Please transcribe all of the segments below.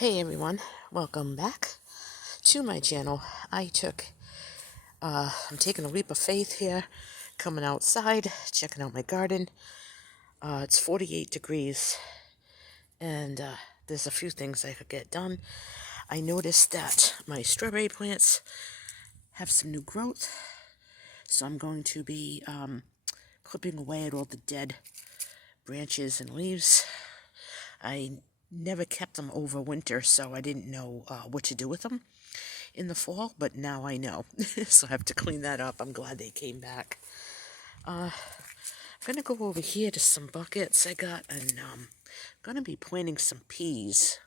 Hey everyone, welcome back to my channel. I'm taking a leap of faith here, coming outside, checking out my garden. It's 48 degrees, and there's a few things I could get done. I noticed that my strawberry plants have some new growth, so I'm going to be clipping away at all the dead branches and leaves. I never kept them over winter, so I didn't know what to do with them in the fall, but now I know. So I have to clean that up. I'm glad they came back. I'm gonna go over here to some buckets I got, and I'm gonna be planting some peas.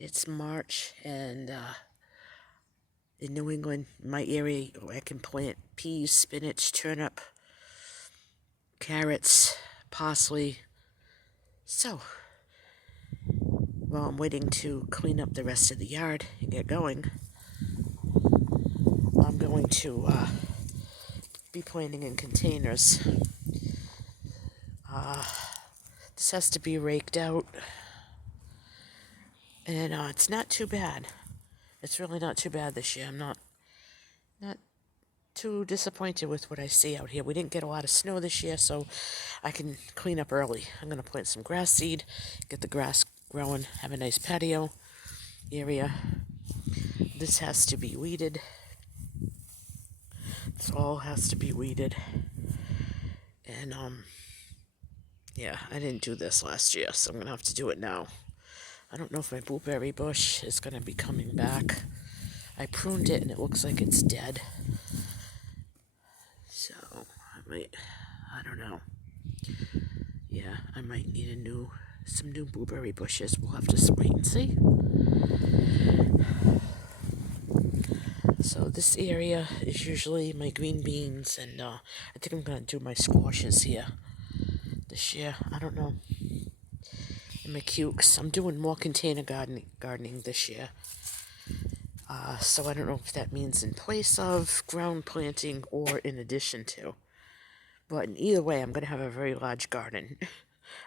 It's March, and in New England, my area, I can plant peas, spinach, turnip, carrots, parsley. So, while I'm waiting to clean up the rest of the yard and get going, I'm going to be planting in containers. This has to be raked out, and it's not too bad. It's really not too bad this year. I'm not too disappointed with what I see out here. We didn't get a lot of snow this year, so I can clean up early. I'm going to plant some grass seed, get the grass growing, have a nice patio area. This has to be weeded. This all has to be weeded. And, yeah, I didn't do this last year, so I'm going to have to do it now. I don't know if my blueberry bush is going to be coming back. I pruned it and it looks like it's dead. So, I don't know. Yeah, I might need some new blueberry bushes. We'll have to wait and see. So this area is usually my green beans, and I think I'm going to do my squashes here this year. I don't know. And my cukes. I'm doing more container gardening this year. So I don't know if that means in place of ground planting or in addition to. But in either way, I'm going to have a very large garden.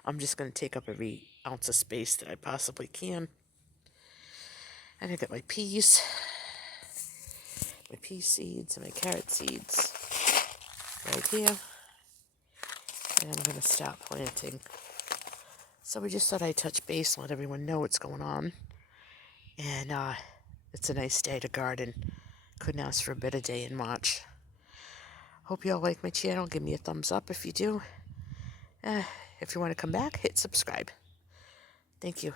I'm just going to take up every ounce of space that I possibly can. And I got my pea seeds and my carrot seeds right here. And I'm going to start planting. So we just thought I'd touch base and let everyone know what's going on. And it's a nice day to garden. Couldn't ask for a better day in March. Hope you all like my channel. Give me a thumbs up if you do. If you want to come back, hit subscribe. Thank you.